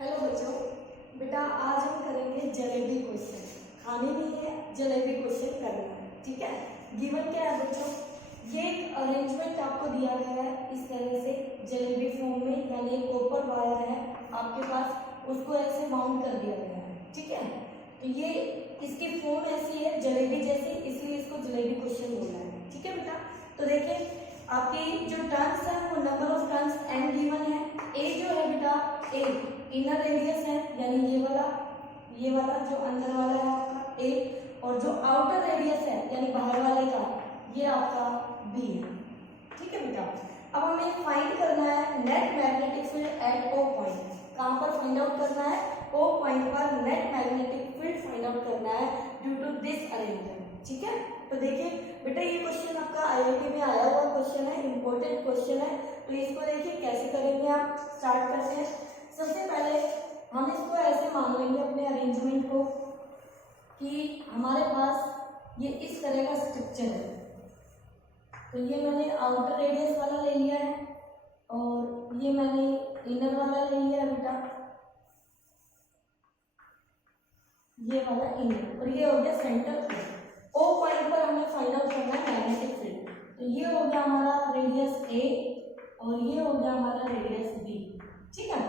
Hello बच्चों, बेटा आज हम करेंगे जलेबी क्वेश्चन। खाने नहीं है, जलेबी क्वेश्चन करना है, ठीक है। गिवन क्या है बच्चों, ये एक अरेंजमेंट आपको दिया गया है इस तरह से जलेबी फॉर्म में, यानी कॉपर वायर है आपके पास, उसको ऐसे माउंट कर दिया गया है, ठीक है। तो ये इसकी फॉर्म ऐसी है जलेबी जैसी, इसलिए इसको जलेबी क्वेश्चन बोला है, ठीक है बेटा। तो देखिए आपकी जो टर्न्स है वो number of turns n given है। ए जो है बेटा, ए इनर रेडियस है, यानी ये वाला जो अंदर वाला है आपका ए, और जो आउटर रेडियस है यानी बाहर वाले का ये आपका बी है, ठीक है बेटा। अब हमें फाइंड करना है net magnetic field at O point. कहाँ पर फाइंड आउट करना है? ओ पॉइंट पर net magnetic field find out करना है ड्यू टू दिस अरेंजमेंट, ठीक है। तो देखिए बेटा ये क्वेश्चन आपका आईआईटी में आया हुआ क्वेश्चन है, इंपॉर्टेंट क्वेश्चन है। तो इसको देखिए कैसे करेंगे आप, स्टार्ट करते हैं। सबसे पहले हम इसको ऐसे मान लेंगे अपने अरेंजमेंट को कि हमारे पास ये इस तरह का स्ट्रक्चर है। तो ये मैंने आउटर रेडियस वाला ले लिया है और ये मैंने इनर वाला ले लिया है बेटा, ये वाला इनर, और ये हो गया सेंटर फील्ड। ओ पॉइंट पर हमें फाइंड आउट करना है मैग्नेटिक फील्ड। तो ये हो गया हमारा रेडियस ए और ये हो गया हमारा रेडियस बी, ठीक है।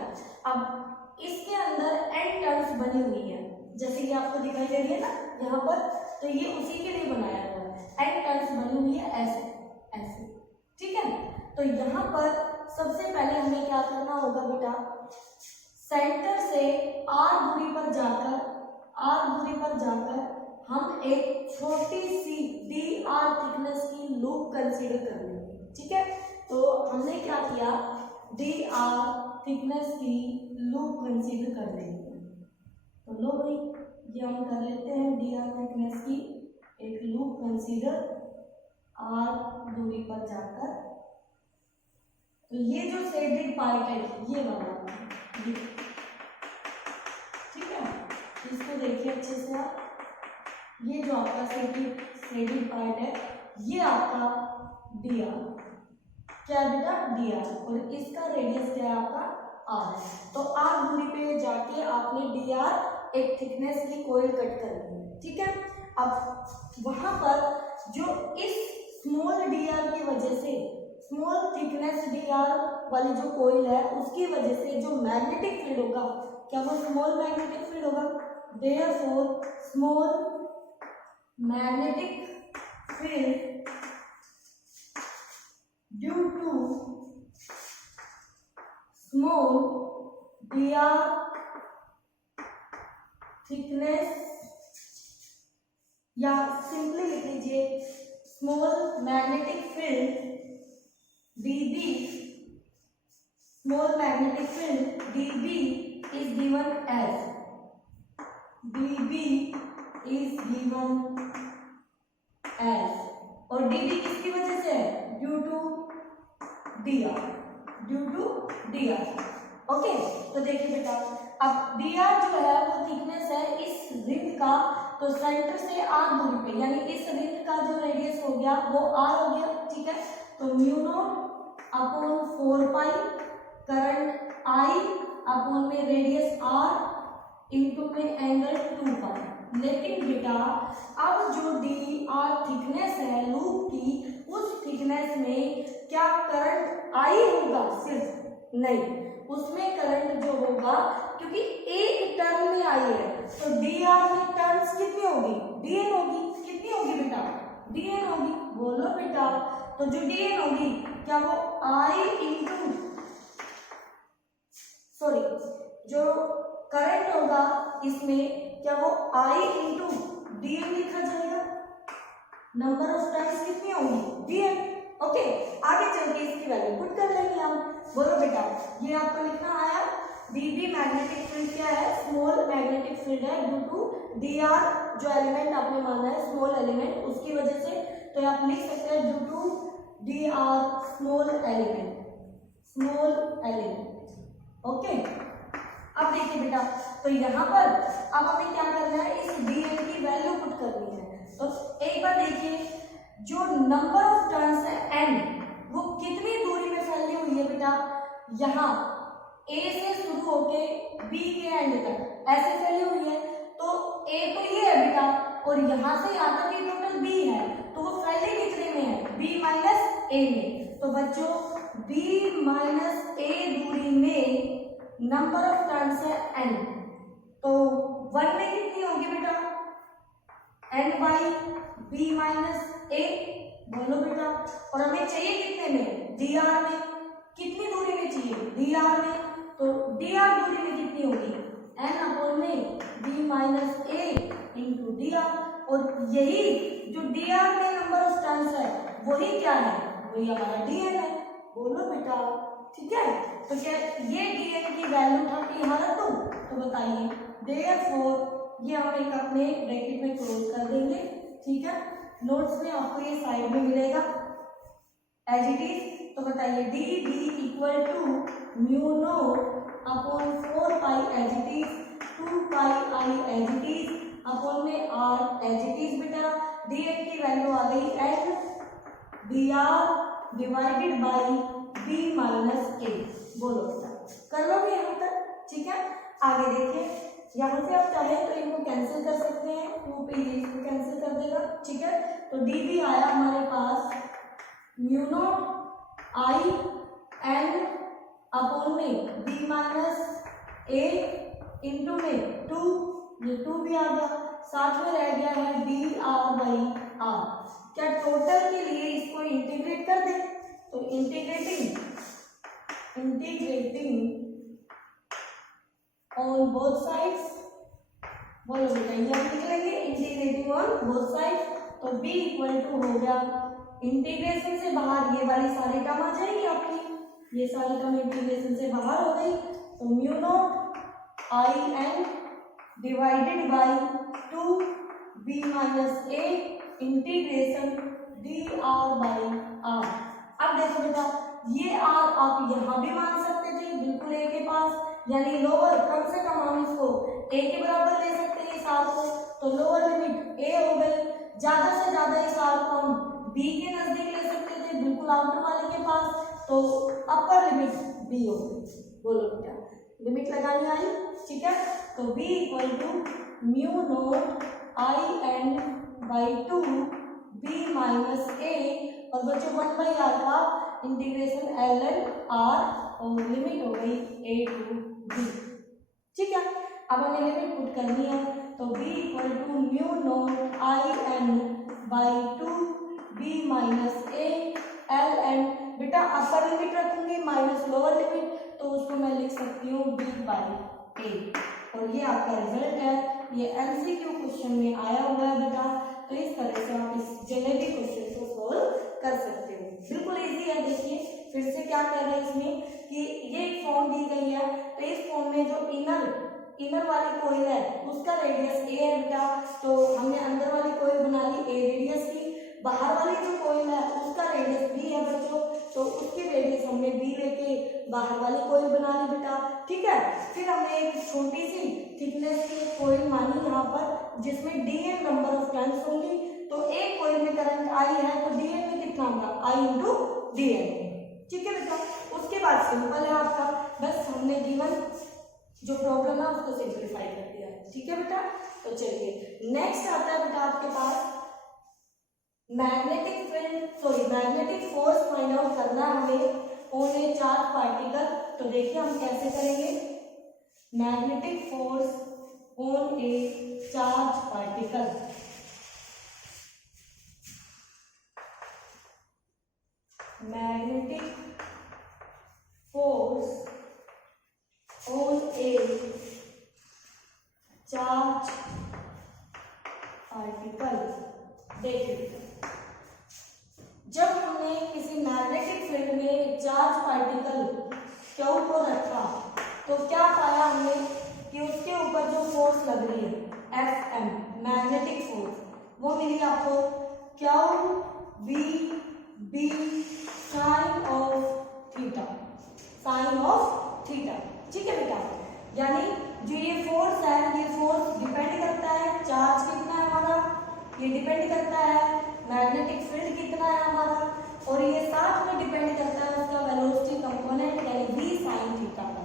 अब इसके अंदर एन टर्न्स बनी हुई है, जैसे कि आपको दिखाई दे रही है ना यहाँ पर, तो ये उसी के लिए बनाया हुआ है। एन टर्न्स बनी हुई है ऐसे ऐसे, ठीक है। तो यहाँ पर सबसे पहले हमें क्या करना होगा बेटा, सेंटर से आर दूरी पर जाकर हम एक छोटी सी डी आर थिकनेस की लूप कंसीडर कर लेंगे, ठीक है। तो हमने क्या किया, डी आर थिकनेस की लूप कंसीडर कर लेंगे। तो लो भाई ये हम कर लेते हैं, डी आर थिकनेस की एक लूप कंसीडर आर दूरी पर जाकर। तो ये जो शेडेड पार्ट है ये वाला, ठीक है, इसको देखिए अच्छे से आप। ये जो आपका शेडेड पार्ट है ये आपका डी आर, क्या है बेटा, डी आर, और इसका रेडियस क्या है आपका आर है। तो आर दूरी पे जाके आपने डी आर एक थिकनेस की कॉइल कट कर दी, ठीक है। अब वहां पर जो इस स्मॉल डी आर की वजह से, स्मॉल थिकनेस डी आर वाली जो कॉइल है उसकी वजह से जो मैग्नेटिक फील्ड होगा, क्या वो स्मॉल मैग्नेटिक फील्ड होगा। Therefore small magnetic field due to small dr thickness, या सिंपली लिख लीजिए small magnetic field dB, small magnetic field dB is given as, dB is given as, और dB किसकी वजह से है, ड्यू टू dr, ओके। तो देखिए बेटा अब dr जो है वो थिकनेस है इस रिंग का, तो सेंटर से r दूरी पे, यानी इस रिंग का जो रेडियस हो गया वो r हो गया, ठीक है। तो mu not upon 4 pi current I upon में रेडियस r इंटू में एंगल 2 पाई। लेकिन बेटा अब जो dr थिकनेस है लूप की, उस थिकनेस में क्या करंट I होगा सिर्फ? नहीं, उसमें करंट जो होगा, क्योंकि एक टर्न में आई है तो dr में टर्न्स कितनी होगी, dn होगी। कितनी होगी बेटा, dn होगी, बोलो बेटा। तो जो dn होगी क्या वो I इंटू, सॉरी, जो करंट होगा इसमें क्या वो I इंटू dn लिखा जाएगा। नंबर ऑफ टर्न्स कितनी होगी, dn, ओके। आगे चल के इसकी वैल्यू पुट कर लेंगे हम। बोलो बेटा ये आपको लिखना आया, dB मैग्नेटिक फील्ड क्या है, स्मॉल मैग्नेटिक फील्ड है ड्यू टू dr, जो एलिमेंट आपने माना है स्मॉल एलिमेंट, उसकी वजह से। तो आप लिख सकते हैं due to dr small element, okay. अब देखिए बेटा, तो यहाँ पर अब हमें क्या करना है, इस dn की वैल्यू पुट करनी है। तो एक बार देखिए जो नंबर ऑफ टर्न्स है n, वो कितनी दूरी में फैली हुई है बेटा, यहाँ ए से शुरू होके बी के एंड तक ऐसे फैली हुई है, तो ए तो ये है बेटा और यहाँ से यहाँ तक ये टोटल बी है, तो वो फैले कितने में है, बी माइनस ए में। तो बच्चों बी माइनस ए दूरी में नंबर ऑफ टर्न्स है एन, तो 1 में कितनी होगी बेटा, N by B minus A, बोलो बेटा। और हमें चाहिए कितने में, डी आर में, कितनी दूरी में चाहिए, डी आर में, तो डी आर दूरी में कितनी होगी, एन अपॉन में B minus A into D R. और यही जो डी आर में नंबर ऑफ टर्न्स है वही क्या है, वही हमारा डी एन है, बोलो बेटा, ठीक है। तो क्या ये डी एन की वैल्यू था कि यहाँ रख दूं, तो बताइए, देयरफॉर ये हम एक अपने ब्रैकेट में क्लोज कर देंगे, ठीक है। नोट्स में आपको ये साइड में मिलेगा एज इट इज। तो बताइए D B equal to mu not upon 4 pi as it is 2 pi I as it is upon में आर एज इट इज। बेटा डी एन की वैल्यू आ गई N D R divided by B minus A, बोलो बेटा, कर लोगे यहाँ तक, ठीक है। आगे देखिए, यहाँ से आप चाहे तो इनको कैंसिल कर सकते हैं, 2 पे ये इसको कैंसिल कर देगा, ठीक है। तो डी बी आया हमारे पास mu not I N upon में बी माइनस ए इंटू में 2, ये 2 भी आ गया, साथ में रह गया है डी आर बाई आर। क्या टोटल के लिए इसको इंटीग्रेट कर दे, तो इंटीग्रेटिंग ऑन बोथ साइड्स, बोलो बेटा, ये हम लिख लेंगे इंटीग्रेटिंग ऑन बोथ साइड्स। तो b इक्वल टू हो गया, इंटीग्रेशन से बाहर ये वाली सारी टर्म आ जाएगी आपकी, ये सारी टर्म इंटीग्रेशन से बाहर हो गई, तो mu not I N divided by 2 B minus A integration D R by R. अब देखो बेटा, ये आर आप यहाँ भी मान सकते थे बिल्कुल ए के पास, यानी लोअर, कम से कम हम इसको ए के बराबर ले सकते हैं इस आर को, तो लोअर लिमिट ए हो गई, ज्यादा से ज्यादा इस आर को हम बी के नजदीक ले सकते थे बिल्कुल आउटर वाले के पास, तो अपर लिमिट बी हो गई, बोलो बेटा, लिमिट लगानी आई, ठीक है। तो b equal to mu note I N by 2 B minus A, और बच्चों 1 बाई आर का इंटीग्रेशन एल एन आर, और लिमिट हो गई ए टू बी, ठीक है। अब हमें लिमिट पुट करनी है, तो b equal to mu note I N by 2 B minus A L N. बेटा अपर लिमिट रखूंगी माइनस लोअर लिमिट, तो उसको मैं लिख सकती हूँ b बाई ए, और ये आपका रिजल्ट है। ये एमसीक्यू क्वेश्चन में आया हुआ है बेटा, तो इस तरह से आप इस जेनेटिक क्वेश्चन को सोल्व कर सकते हो, बिल्कुल इजी है। देखिए फिर से क्या कह रहे हैं इसमें कि ये एक फॉर्म दी गई है, तो इस फॉर्म में जो इनर वाली कोइल है उसका रेडियस ए है बेटा, तो हमने अंदर वाली कोइल बना ली ए रेडियस की, बाहर वाली जो कोइल है उसका रेडियस बी है बच्चों, तो उसकी रेडियस हमने बी लेके बाहर वाली कोइल बना ली बेटा, ठीक है। फिर हमने एक छोटी सी थिकनेस की कोइल मानी यहाँ पर, जिसमें D N number of turns होंगी, तो एक कोइल में करंट आई है, तो डी एन में कितना होगा, आई इंटू डी एन, ठीक है बेटा। उसके बाद सिंपल है आपका, बस हमने गिवन जो प्रॉब्लम है उसको सिंप्लीफाई कर दिया, ठीक है बेटा। तो चलिए नेक्स्ट आता है बेटा आपके पास मैग्नेटिक फोर्स फाइंड आउट करना है हमें ऑन ए चार्ज पार्टिकल। तो देखिए हम कैसे करेंगे, magnetic force on A charge particle. Magnetic force on A charge particle. देखिए जब हमने किसी मैग्नेटिक फील्ड में चार्ज पार्टिकल क्यू को रखा, तो क्या पाया हमने कि उसके ऊपर जो फोर्स लग रही है एफ एम मैग्नेटिक फोर्स, वो मिली आपको Q B B sine of theta, sine of theta, ठीक है बेटा। यानी जो ये फोर्स है, ये फोर्स डिपेंड करता है चार्ज कितना है हमारा, ये डिपेंड करता है मैग्नेटिक फील्ड कितना है हमारा, और ये साथ में डिपेंड करता है उसका वेलोसिटी कंपोनेंट यानी v sin थीटा पर,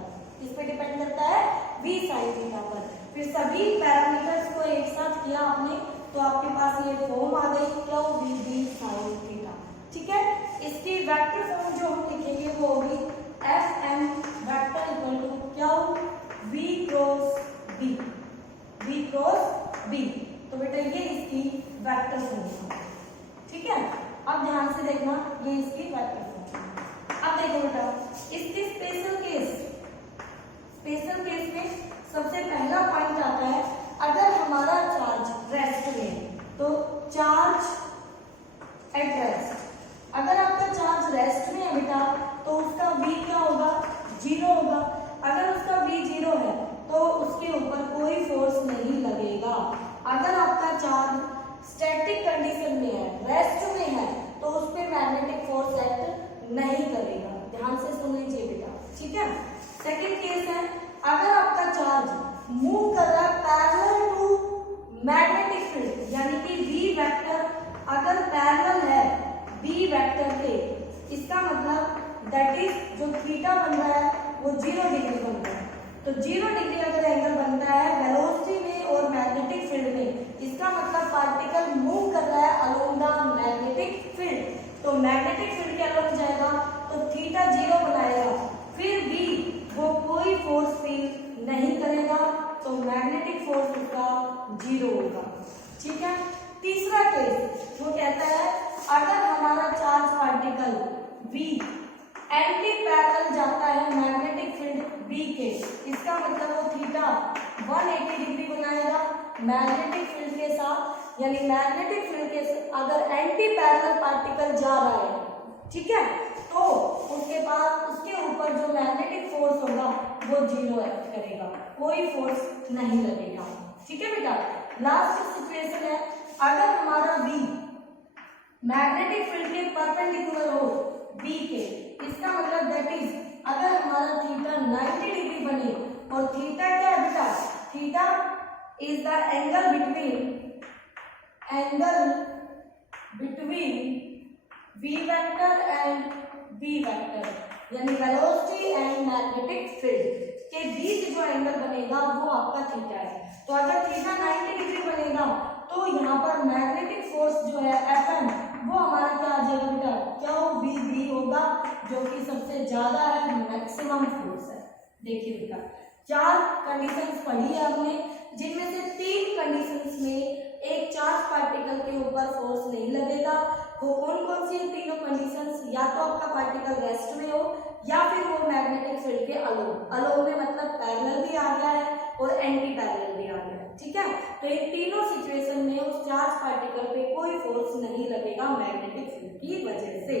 डिपेंड करता है v sin थीटा पर। फिर सभी पैरामीटर्स को एक साथ किया आपने तो आपके पास ये फॉर्म आ गई क्या v b sin थीटा। ठीक है, इसकी वेक्टर फॉर्म जो हम लिखेंगे वो होगी F M vector equal to क्या v cross b, v cross b। तो बेटा ये इसकी वेक्टर फॉर्म है। ठीक है, अब ध्यान से देखना ये इसकी वेक्टर फॉर्म। अब देखो बेटा इसके स्पेशल केस में सबसे पहला पॉइंट आता है अगर हमारा चार्ज रेस्ट में है तो चार्ज एट रेस्ट, अगर आपका चार्ज रेस्ट में है बेटा तो उसका v क्या होगा, 0 होगा। अगर उसका v 0 है तो उसके ऊपर कोई फोर्स नहीं लगेगा। अगर आपका चार्ज स्टैटिक कंडीशन में है, रेस्ट में है, तो उस पर मैग्नेटिक फोर्स एक्ट नहीं करेगा। ध्यान से सुन लीजिए बेटा। ठीक है, सेकंड केस है अगर आपका चार्ज मूव कर रहा है पैरेलल टू मैग्नेटिक फील्ड, यानी कि v वेक्टर अगर पैरेलल है b वेक्टर के, इसका मतलब दैट इज जो थीटा बन रहा है वो 0 डिग्री बन रहा है। तो 0 डिग्री अगर एंगल बनता है वेलोसिटी में और मैग्नेटिक फील्ड में, इसका मतलब पार्टिकल मूव कर रहा है अलोंग द मैग्नेटिक फील्ड। तो मैग्नेटिक फील्ड के अलोंग जाएगा तो थीटा 0 बनाएगा, फिर भी वो कोई फोर्स फील नहीं करेगा, तो मैग्नेटिक फोर्स उसका 0 होगा। ठीक है, तीसरा केस वो कहता है अगर हमारा charge particle v anti parallel जाता है मैग्नेटिक फील्ड b के, इसका मतलब वो थीटा 180 डिग्री बनाएगा मैग्नेटिक फील्ड के साथ, यानी मैग्नेटिक फील्ड के अगर एंटी पैरेलल पार्टिकल जा रहा है, ठीक है, तो उसके पास उसके ऊपर जो मैग्नेटिक फोर्स होगा वो 0 एक्ट करेगा, कोई फोर्स नहीं लगेगा। ठीक है बेटा, लास्ट सिचुएशन है अगर हमारा v मैग्नेटिक फील्ड के परपेंडिकुलर हो b के, इसका मतलब दैट इज अगर हमारा थीटा 90 डिग्री बने, और थीटा क्या है बेटा, theta is the angle between v vector and b vector, यानी वेलोसिटी एंड मैग्नेटिक फील्ड के बीच जो एंगल बनेगा वो आपका थीटा है। तो अगर थीटा 90 डिग्री बनेगा तो यहाँ पर मैग्नेटिक फोर्स जो है Fm वो हमारा क्या आ जाएगा बेटा, क्या वो Vb होगा, जो कि सबसे ज्यादा है, मैक्सिमम फोर्स है। देखिए बेटा 4 कंडीशंस पढ़ी है हमने, जिनमें से 3 कंडीशंस में एक चार्ज पार्टिकल के ऊपर फोर्स नहीं लगेगा। वो कौन कौन सी तीनों कंडीशंस, या तो आपका पार्टिकल रेस्ट में हो या फिर वो मैग्नेटिक फील्ड के अलोंग में, मतलब पैरेलल भी आ गया है और एंटी पैरेलल भी आ गया है। ठीक है, तो इन तीनों सिचुएशन में उस चार्ज पार्टिकल पे कोई फोर्स नहीं लगेगा मैग्नेटिक फील्ड की वजह से।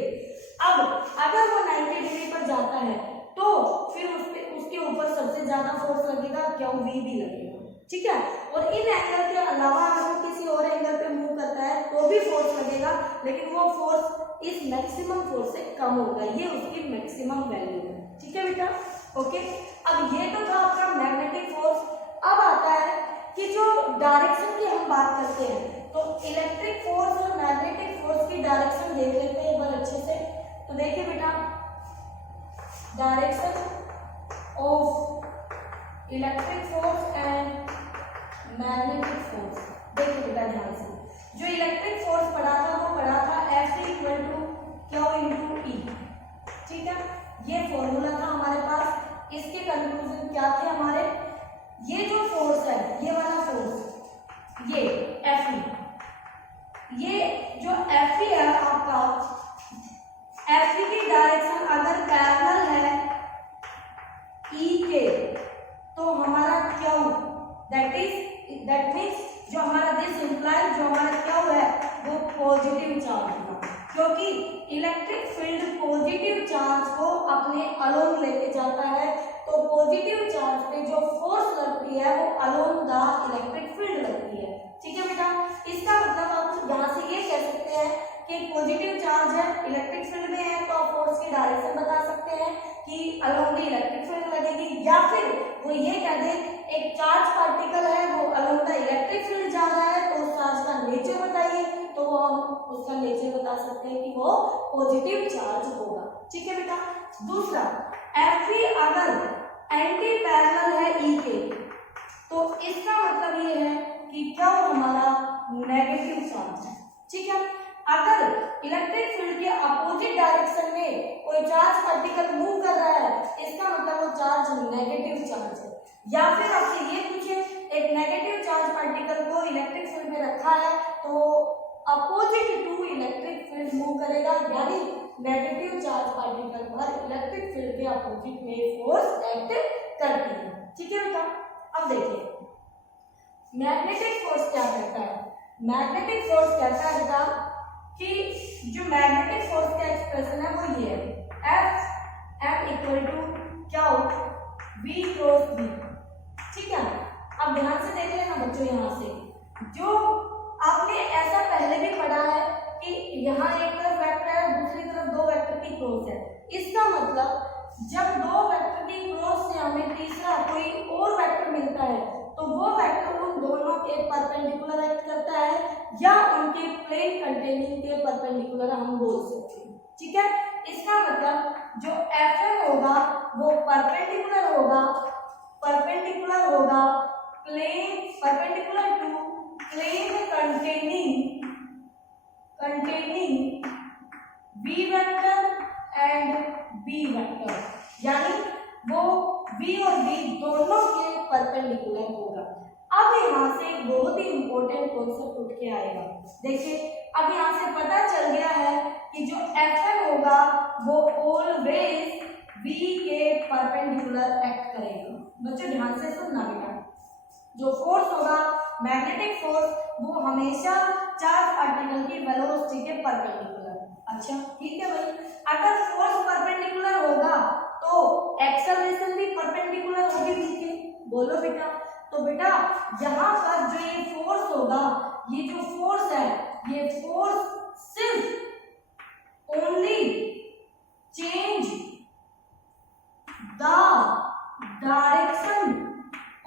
अब अगर वो 90 डिग्री पर जाता है तो फिर उसके ऊपर सबसे ज्यादा फोर्स लगेगा, क्या वो v भी लगेगा। ठीक है, और इन एंगल के अलावा अगर वो किसी और एंगल पे मूव करता है तो भी फोर्स लगेगा, लेकिन वो फोर्स इस मैक्सिमम फोर्स से कम होगा, ये उसकी मैक्सिमम वैल्यू है। ठीक है बेटा, ओके। अब ये तो था आपका मैग्नेटिक फोर्स। अब आता है कि जो डायरेक्शन की हम बात करते हैं, तो इलेक्ट्रिक फोर्स और मैग्नेटिक फोर्स की डायरेक्शन देख लेते हैं एक बार अच्छे से। तो देखिए बेटा, direction of electric force and magnetic force, देखिए बेटा ध्यान से। जो इलेक्ट्रिक फोर्स पढ़ा था वो पढ़ा था F equal to Q into E। ठीक है, ये फॉर्मूला था हमारे पास। इसके कंक्लूजन क्या थे हमारे, ये जो फोर्स है, ये वाला फोर्स, ये Fe, ये जो Fe है आपका, Fe की डायरेक्शन अगर पैरेलल है E के, तो हमारा Q दैट मीन्स जो हमारा दिस इंप्लाइज जो हमारा Q है वो पॉजिटिव चार्ज होगा, क्योंकि इलेक्ट्रिक फील्ड पॉजिटिव चार्ज को अपने अलोंग लेके जाता है। तो पॉजिटिव चार्ज पे जो फोर्स लगती है वो अलोंग द इलेक्ट्रिक फील्ड लगती है। ठीक है बेटा, इसका मतलब आप यहाँ से ये कह सकते हैं कि पॉजिटिव चार्ज है, इलेक्ट्रिक फील्ड में है, तो आप फोर्स की डायरेक्शन बता सकते हैं कि अलोंग द इलेक्ट्रिक फील्ड लगेगी, या फिर वो ये कह दे एक चार्ज पार्टिकल है वो अलोंग द इलेक्ट्रिक फील्ड जा रहा है, तो उस चार्ज का नेचर बताइए, तो वो हम उसका नेचर बता सकते हैं कि वो पॉजिटिव चार्ज होगा। ठीक है बेटा, दूसरा Fe अगर एंटी पैरेलल इसका मतलब ये है कि क्या हमारा नेगेटिव चार्ज है, ठीक है। अगर इलेक्ट्रिक फील्ड के अपोजिट डायरेक्शन में कोई चार्ज पार्टिकल मूव कर रहा है, इसका मतलब वो चार्ज नेगेटिव चार्ज है। या फिर आपसे ये पूछे एक नेगेटिव चार्ज पार्टिकल को इलेक्ट्रिक फील्ड में रखा है तो opposite to electric field move करेगा, यानी नेगेटिव चार्ज पार्टिकल पर इलेक्ट्रिक फील्ड के अपोजिट में फोर्स एक्ट करती है, ठीक है बेटा। अब देखिए मैग्नेटिक फोर्स क्या कहता है। मैग्नेटिक फोर्स कहता है बेटा कि जो मैग्नेटिक फोर्स का एक्सप्रेशन है वो ये है, F इक्वल टू क्या V क्रॉस B, ठीक है। अब ध्यान से देख लेना बच्चों, यहाँ से जो आपने ऐसा पहले भी पढ़ा है कि यहाँ एक तरफ वेक्टर है, दूसरी तरफ दो वेक्टर की क्रॉस है। इसका मतलब जब दो वेक्टर की क्रॉस से हमें तीसरा कोई और वेक्टर मिलता है तो वो वेक्टर उन दोनों के परपेंडिकुलर एक्ट करता है या उनके प्लेन कंटेनिंग के परपेंडिकुलर हम बोल सकते हैं, ठीक है। इसका मतलब जो Fn होगा वो परपेंडिकुलर होगा plane perpendicular to plane containing V vector and B vector, यानी वो V और B दोनों के परपेंडिकुलर होगा। अब यहाँ से एक बहुत ही इंपॉर्टेंट कॉन्सेप्ट उठ के आएगा। देखिए अब यहाँ से पता चल गया है कि जो Fn होगा वो ऑलवेज V के परपेंडिकुलर एक्ट करेगा। बच्चों ध्यान से सुनना बेटा, जो फोर्स होगा मैग्नेटिक फोर्स वो हमेशा चार्ज पार्टिकल की वेलोसिटी के परपेंडिकुलर। अच्छा ठीक है भाई, अगर फोर्स परपेंडिकुलर होगा तो एक्सेलरेशन भी परपेंडिकुलर होगी V के, बोलो बेटा। तो बेटा यहाँ पर जो ये फोर्स होगा, ये जो फोर्स है ये फोर्स सिर्फ only change the direction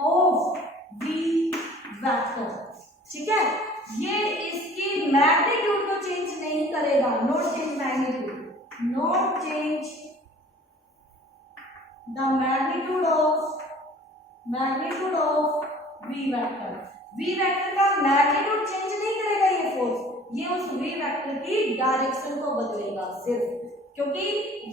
of V vector, ठीक है। ये इसकी मैग्नीट्यूड को चेंज नहीं करेगा, not change magnitude, not change the magnitude of V vector. V vector का मैग्नीट्यूड चेंज नहीं करेगा ये फोर्स, ये उस V वेक्टर की डायरेक्शन को बदलेगा सिर्फ, क्योंकि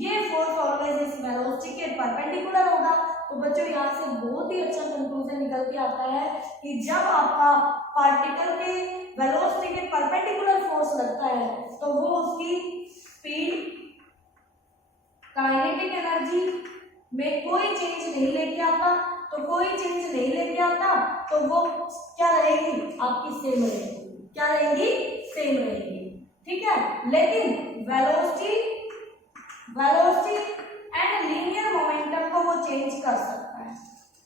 ये फोर्स ऑलवेज इस वेलोसिटी के परपेंडिकुलर होगा। तो बच्चों यहाँ से बहुत ही अच्छा कंक्लूजन निकल के आता है कि जब आपका पार्टिकल के वेलोसिटी के परपेंडिकुलर फोर्स लगता है तो वो उसकी स्पीड, काइनेटिक एनर्जी में कोई चेंज नहीं लेके आता, तो कोई चेंज नहीं लेके आता तो वो क्या रहेगी आपकी सेम रहेगी, क्या रहेगी सेम रहेगी, ठीक है। लेकिन वेलोसिटी एंड लीनियर मोमेंटम को वो चेंज कर सकता है,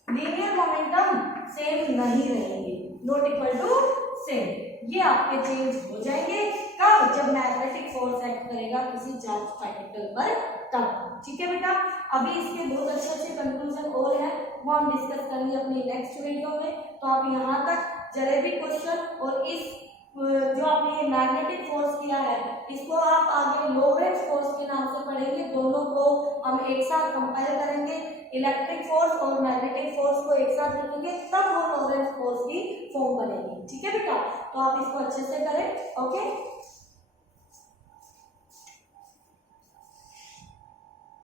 लीनियर मोमेंटम सेम नहीं रहेंगे, नॉट इक्वल टू सेम, ये आपके चेंज हो जाएंगे कब, जब मैग्नेटिक फोर्स एक्ट करेगा किसी चार्ज पार्टिकल पर तब, ठीक है बेटा। अभी इसके बहुत अच्छे अच्छे कंक्लूजन और हैं, वो हम डिस्कस करेंगे अपनी नेक्स्ट वीडियो में। तो आप यहाँ तक जलेबी क्वेश्चन और इस जो आपने ये मैग्नेटिक फोर्स किया है इसको आप आगे लोरेंट्ज फोर्स के नाम से पढ़ेंगे, दोनों को हम एक साथ कंपेयर करेंगे, इलेक्ट्रिक फोर्स और मैग्नेटिक फोर्स को एक साथ लिखेंगे, तब वो लोरेंट्ज फोर्स की फॉर्म बनेगी, ठीक है बेटा। तो आप इसको अच्छे से करें, ओके।